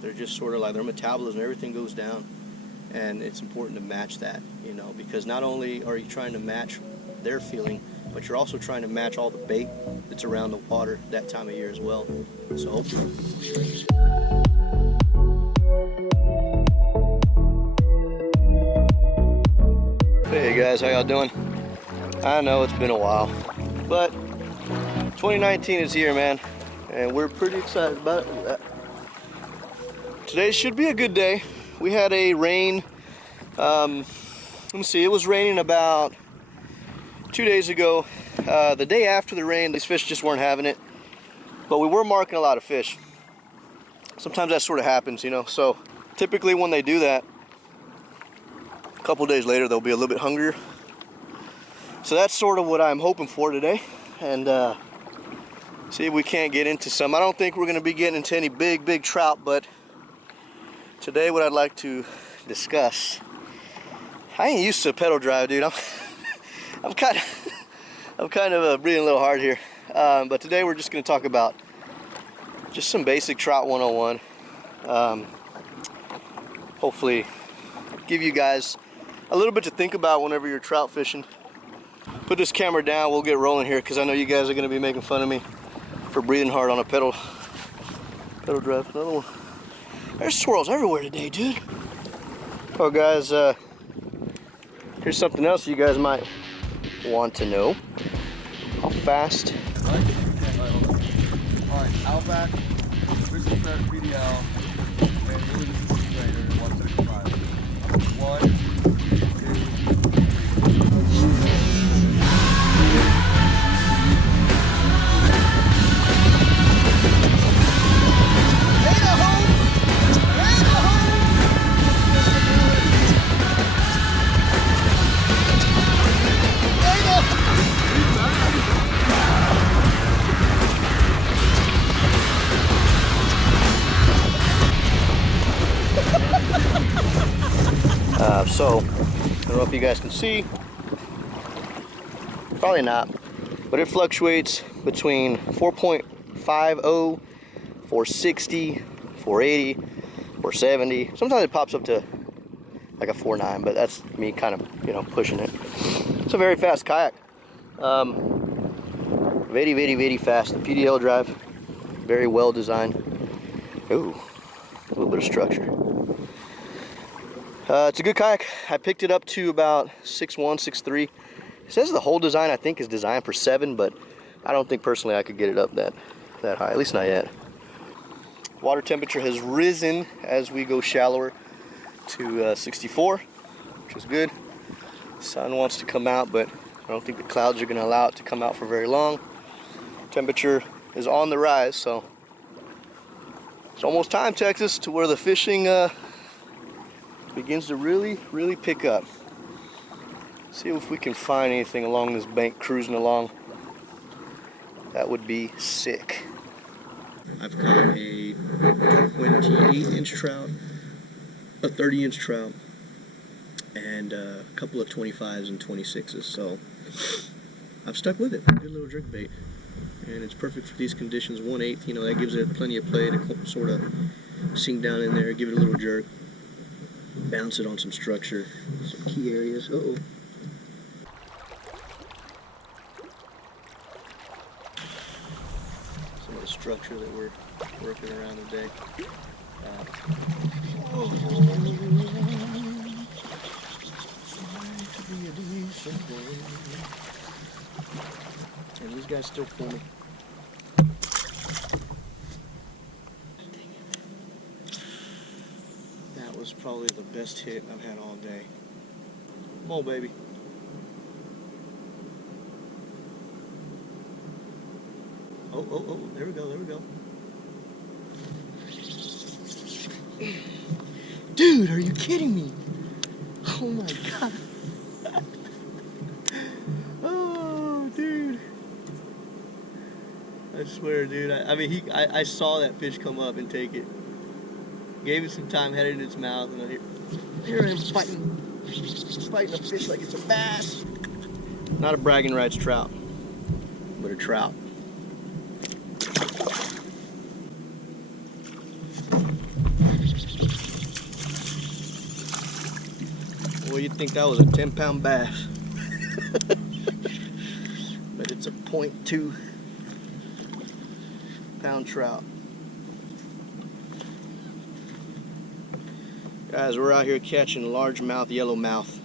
they're just sort of like their metabolism, everything goes down, and it's important to match that, you know, because not only are you trying to match their feeling, but you're also trying to match all the bait that's around the water that time of year as well. So hey guys, how y'all doing? I know it's been a while, but 2019 is here, man, and we're pretty excited about it. Today should be a good day. We had a rain, let me see, it was raining about 2 days ago. The day after the rain, these fish just weren't having it, but we were marking a lot of fish. Sometimes that sort of happens, you know, so typically when they do that, a couple days later they'll be a little bit hungrier. So that's sort of what I'm hoping for today, and see if we can't get into some. I don't think we're going to be getting into any big trout, but today what I'd like to discuss, I ain't used to pedal drive, dude. I'm kind of breathing a little hard here, but today we're just going to talk about just some basic trout 101. Hopefully give you guys a little bit to think about whenever you're trout fishing. Put this camera down, we'll get rolling here, because I know you guys are going to be making fun of me for breathing hard on a pedal drive. Another one. There's swirls everywhere today, dude. Oh guys, here's something else you guys might want to know. How fast. Alright, Outback, Whiskey Credit PDL, and really this is the grader, 175. 1, 2, 3. So, I don't know if you guys can see, probably not, but it fluctuates between 4.50, 460, 480, 470. Sometimes it pops up to like a 4.9, but that's me kind of, you know, pushing it. It's a very fast kayak. Very fast. The PDL drive, very well designed. Ooh, a little bit of structure. It's a good kayak. I picked it up to about 6'1", 6'3". It says the whole design, I think, is designed for 7, but I don't think personally I could get it up that high, at least not yet. Water temperature has risen as we go shallower to 64, which is good. The sun wants to come out, but I don't think the clouds are going to allow it to come out for very long. Temperature is on the rise, so it's almost time, Texas, to where the fishing begins to really pick up. See if we can find anything along this bank cruising along. That would be sick. I've caught a 28-inch trout, a 30-inch trout, and a couple of 25s and 26s. So I've stuck with it. Good little jerk bait, and it's perfect for these conditions. 1/8, you know, that gives it plenty of play to sort of sink down in there, give it a little jerk. Bounce it on some structure, some key areas. Uh-oh. Some of the structure that we're working around today. And these guys still forming. Was probably the best hit I've had all day. Come on, baby. Oh, there we go. Dude, are you kidding me? Oh my God. Oh, dude. I swear, dude. I mean, I saw that fish come up and take it. Gave it some time, had it in its mouth, and here I am fighting a fish like it's a bass. Not a bragging rights trout, but a trout. Well, you'd think that was a 10-pound bass. But it's a 0.2 pound trout. Guys, we're out here catching largemouth yellowmouth.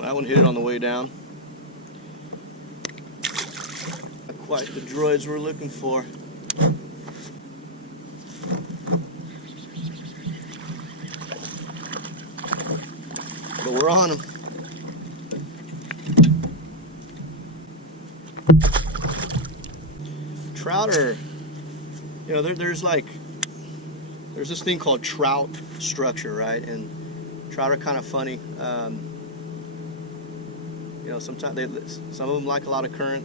That one hit it on the way down. Not quite the droids we're looking for. But we're on them. Trout are, you know, there's this thing called trout structure, right? And trout are kind of funny. You know, sometimes some of them like a lot of current,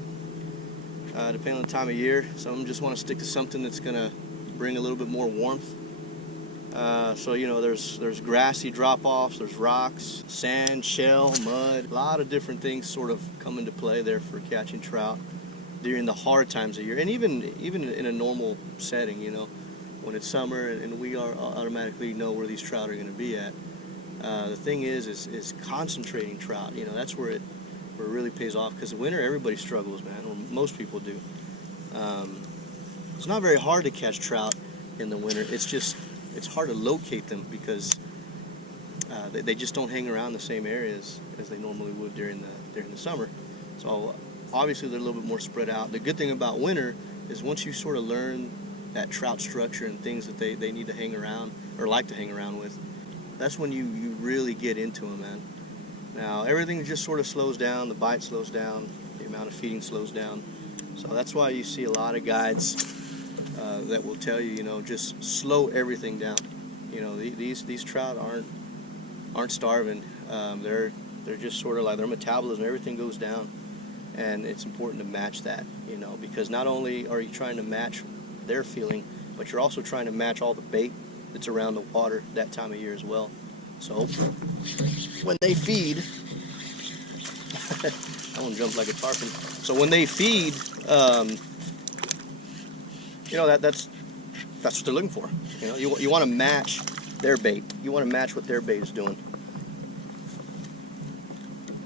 depending on the time of year. Some of them just want to stick to something that's going to bring a little bit more warmth. So, you know, there's grassy drop-offs, there's rocks, sand, shell, mud. A lot of different things sort of come into play there for catching trout during the hard times of year. And even in a normal setting, you know, when it's summer and we automatically know where these trout are going to be at. The thing is concentrating trout. You know, that's where it really pays off, because the winter everybody struggles, man, or most people do. It's not very hard to catch trout in the winter. It's hard to locate them because they just don't hang around the same areas as they normally would during the summer. So obviously they're a little bit more spread out. The good thing about winter is once you sort of learn that trout structure and things that they need to hang around or like to hang around with, that's when you really get into them, man. Now everything just sort of slows down. The bite slows down. The amount of feeding slows down. So that's why you see a lot of guides that will tell you, you know, just slow everything down. You know, these trout aren't starving. They're just sort of like their metabolism, everything goes down, and it's important to match that. You know, because not only are you trying to match their feeling, but you're also trying to match all the bait that's around the water that time of year as well. So when they feed, I won't jump like a tarpon. So when they feed, you know, that's what they're looking for. You know, you want to match their bait. You want to match what their bait is doing.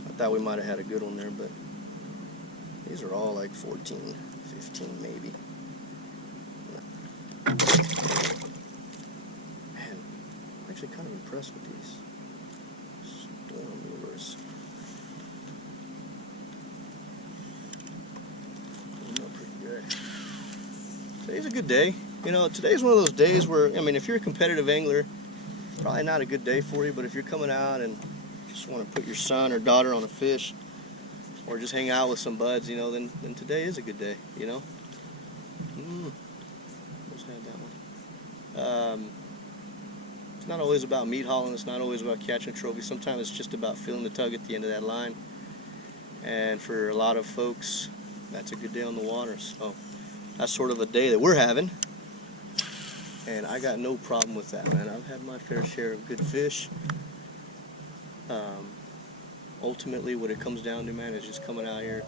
I thought we might have had a good one there, but these are all like 14, 15 maybe. Man, I'm actually kind of impressed with these storm lures. They're pretty good. Today's a good day. You know, today's one of those days where, I mean, if you're a competitive angler, probably not a good day for you, but if you're coming out and just want to put your son or daughter on a fish, or just hang out with some buds, you know, then today is a good day, you know. Just had that one. It's not always about meat hauling. It's not always about catching trophies. Sometimes it's just about feeling the tug at the end of that line. And for a lot of folks, that's a good day on the water. So that's sort of a day that we're having. And I got no problem with that, man. I've had my fair share of good fish. Ultimately, what it comes down to, man, is just coming out here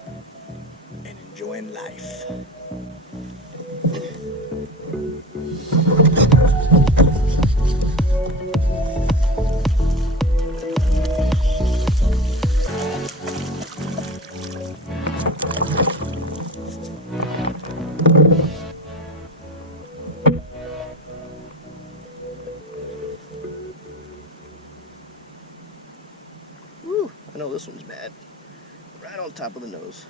and enjoying life. I know this one's bad. Right on top of the nose.